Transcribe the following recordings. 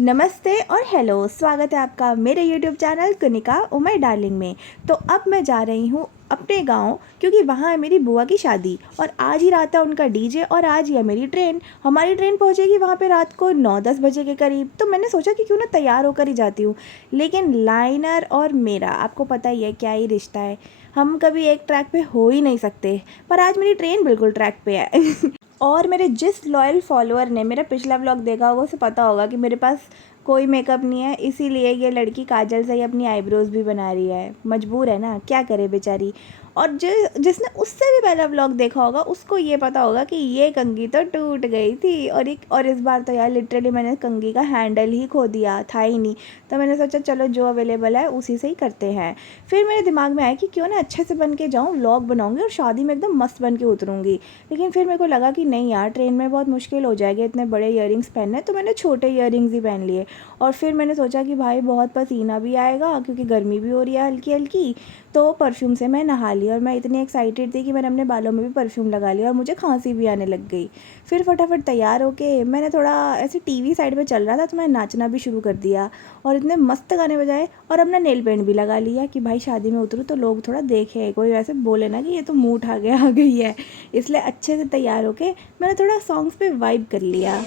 नमस्ते और हेलो, स्वागत है आपका मेरे YouTube channel Kanika oh my darling में। तो अब मैं जा रही हूँ अपने गांव, क्योंकि वहाँ है मेरी बुआ की शादी और आज ही रात है उनका डीजे और आज ही है मेरी ट्रेन। हमारी ट्रेन पहुँचेगी वहाँ पे रात को 9-10 बजे के करीब। तो मैंने सोचा कि क्यों ना तैयार होकर ही जाती हूँ, लेकिन लाइनर और मेरा आपको पता ही है क्या ही रिश्ता है, हम कभी एक ट्रैक पे हो ही नहीं सकते। पर आज मेरी ट्रेन बिल्कुल ट्रैक पे है। और मेरे जिस लॉयल फॉलोअर ने मेरा पिछला व्लॉग देखा होगा उसे पता होगा कि मेरे पास कोई मेकअप नहीं है, इसीलिए ये लड़की काजल से ही अपनी आईब्रोज़ भी बना रही है। मजबूर है ना, क्या करे बेचारी। और जिसने उससे भी पहला व्लॉग देखा होगा उसको ये पता होगा कि ये कंघी तो टूट गई थी। और इस बार तो यार लिटरली मैंने कंघी का हैंडल ही खो दिया था ही नहीं। तो मैंने सोचा चलो जो अवेलेबल है उसी से ही करते हैं। फिर मेरे दिमाग में आया कि क्यों ना अच्छे से बन के जाऊँ, व्लॉग बनाऊँगी और शादी में एकदम मस्त बन के उतरूँगी। लेकिन फिर मेरे को लगा कि नहीं यार, ट्रेन में बहुत मुश्किल हो जाएगी इतने बड़े ईयरिंग्स पहनने, तो मैंने छोटे ईयरिंग्स ही पहन लिए। और फिर मैंने सोचा कि भाई बहुत पसीना भी आएगा क्योंकि गर्मी भी हो रही है हल्की हल्की, तो परफ्यूम से मैं नहा ली। और मैं इतनी एक्साइटेड थी कि मैंने अपने बालों में भी परफ्यूम लगा लिया और मुझे खांसी भी आने लग गई। फिर फटाफट तैयार होके मैंने थोड़ा ऐसे टीवी साइड में चल रहा था तो मैं नाचना भी शुरू कर दिया और इतने मस्त गाने बजाए और अपना नेल पेंट भी लगा लिया कि भाई शादी में उतरूँ तो लोग थोड़ा देखें, कोई वैसे बोले ना कि ये तो मुँह उठा के आ गई है। इसलिए अच्छे से तैयार होके मैंने थोड़ा सॉन्ग्स पे वाइब कर लिया।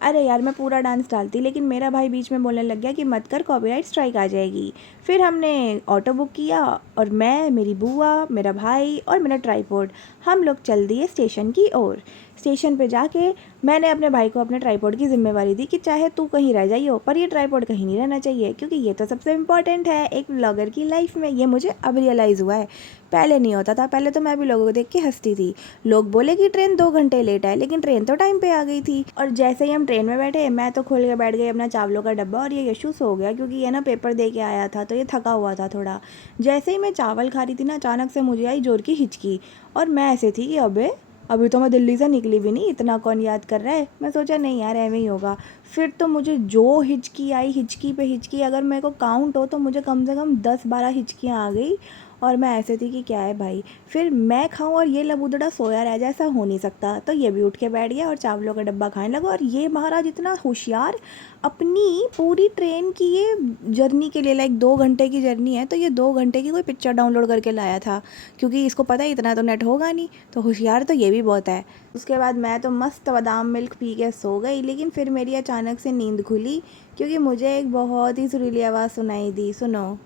अरे यार, मैं पूरा डांस डालती लेकिन मेरा भाई बीच में बोलने लग गया कि मत कर, कॉपीराइट स्ट्राइक आ जाएगी। फिर हमने ऑटो बुक किया और मैं, मेरी बुआ, मेरा भाई और मेरा ट्राइपॉड, हम लोग चल दिए स्टेशन की ओर। स्टेशन पे जाके मैंने अपने भाई को अपने ट्राइपॉड की जिम्मेवारी दी कि चाहे तू कहीं रह जाइयो पर ये ट्राइपॉड कहीं नहीं रहना चाहिए, क्योंकि ये तो सबसे इम्पॉर्टेंट है एक व्लॉगर की लाइफ में। ये मुझे अब रियलाइज़ हुआ है, पहले नहीं होता था। पहले तो मैं भी लोगों को देख के हंसती थी। लोग बोले कि ट्रेन 2 घंटे लेट है, लेकिन ट्रेन तो टाइम पे आ गई थी। और जैसे ही हम ट्रेन में बैठे मैं तो खोल के बैठ गई अपना चावलों का डब्बा और ये यशु सो गया, क्योंकि ये ना पेपर दे के आया था तो ये थका हुआ था थोड़ा। जैसे ही मैं चावल खा रही थी ना, अचानक से मुझे आई जोर की हिचकी और मैं ऐसे थी कि अबे अभी तो मैं दिल्ली से निकली भी नहीं, इतना कौन याद कर रहा है। मैं सोचा नहीं यार, ऐਵੇਂ ही होगा। फिर तो मुझे जो हिचकी आई, हिचकी पे हिचकी, अगर मेरे को काउंट हो तो मुझे कम से कम 10-12 हिचकियाँ आ गई। और मैं ऐसे थी कि क्या है भाई, फिर मैं खाऊं और ये लबूदड़ा सोया रह जाए, ऐसा हो नहीं सकता। तो ये भी उठ के बैठ गया और चावलों का डब्बा खाने लगा। और ये महाराज इतना होशियार, अपनी पूरी ट्रेन की ये जर्नी के लिए, लाइक 2 घंटे की जर्नी है तो ये 2 घंटे की कोई पिक्चर डाउनलोड करके लाया था, क्योंकि इसको पता है इतना तो नेट होगा नहीं। तो होशियार तो ये भी बहुत है। उसके बाद मैं तो मस्त बादाम मिल्क पी के सो गई, लेकिन फिर मेरी अचानक से नींद खुली क्योंकि मुझे एक बहुत ही सुरीली आवाज़ सुनाई दी। सुनो।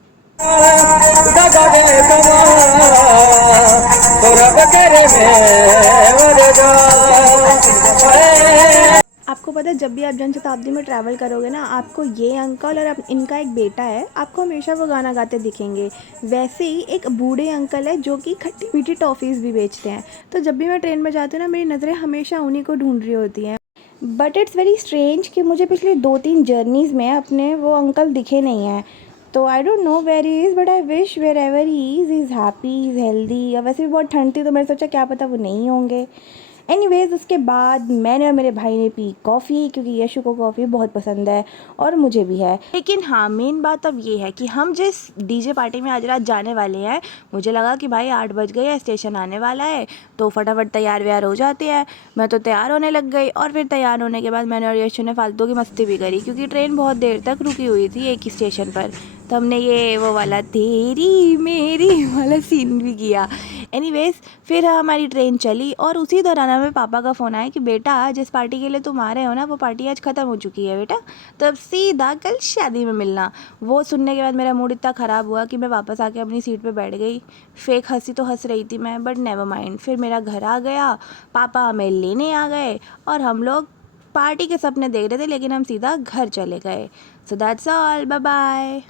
आपको पता है, जब भी आप जनशताब्दी में ट्रैवल करोगे ना, आपको ये अंकल और इनका एक बेटा है, आपको हमेशा वो गाना गाते दिखेंगे। वैसे ही एक बूढ़े अंकल है जो कि खट्टी मीठी टॉफ़ीज़ भी बेचते हैं। तो जब भी मैं ट्रेन में जाती हूँ ना, मेरी नज़रें हमेशा उन्हीं को ढूंढ रही होती हैं। बट इट्स वेरी स्ट्रेंज कि मुझे पिछले 2-3 जर्नीज़ में अपने वो अंकल दिखे नहीं हैं। तो I don't know where he is, but I wish wherever he is happy, is healthy. और वैसे भी बहुत ठंड थी तो मैंने सोचा क्या पता वो नहीं होंगे। एनीवेज़, उसके बाद मैंने और मेरे भाई ने पी कॉफ़ी, क्योंकि यशु को कॉफ़ी बहुत पसंद है और मुझे भी है। लेकिन हाँ, मेन बात अब ये है कि हम जिस डीजे पार्टी में आज रात जाने वाले हैं, मुझे लगा कि भाई 8 बज गए हैं, स्टेशन आने वाला है, तो फटाफट तैयार व्यार हो जाते हैं। मैं तो तैयार होने लग गई और फिर तैयार होने के बाद मैंने और यशु ने फालतू की मस्ती भी करी, क्योंकि ट्रेन बहुत देर तक रुकी हुई थी एक ही स्टेशन पर। तो हमने ये वो वाला तेरी मेरी वाला सीन भी किया। एनीवेज़, फिर हमारी ट्रेन चली और उसी दौरान हमें पापा का फ़ोन आया कि बेटा जिस पार्टी के लिए तुम आ रहे हो ना, वो पार्टी आज ख़त्म हो चुकी है बेटा, तो अब सीधा कल शादी में मिलना। वो सुनने के बाद मेरा मूड इतना ख़राब हुआ कि मैं वापस आके अपनी सीट पे बैठ गई। फेक हंसी तो हंस रही थी मैं, बट नेवर माइंड। फिर मेरा घर आ गया, पापा हमें लेने आ गए और हम लोग पार्टी के सपने देख रहे थे, लेकिन हम सीधा घर चले गए। So that's all, bye bye.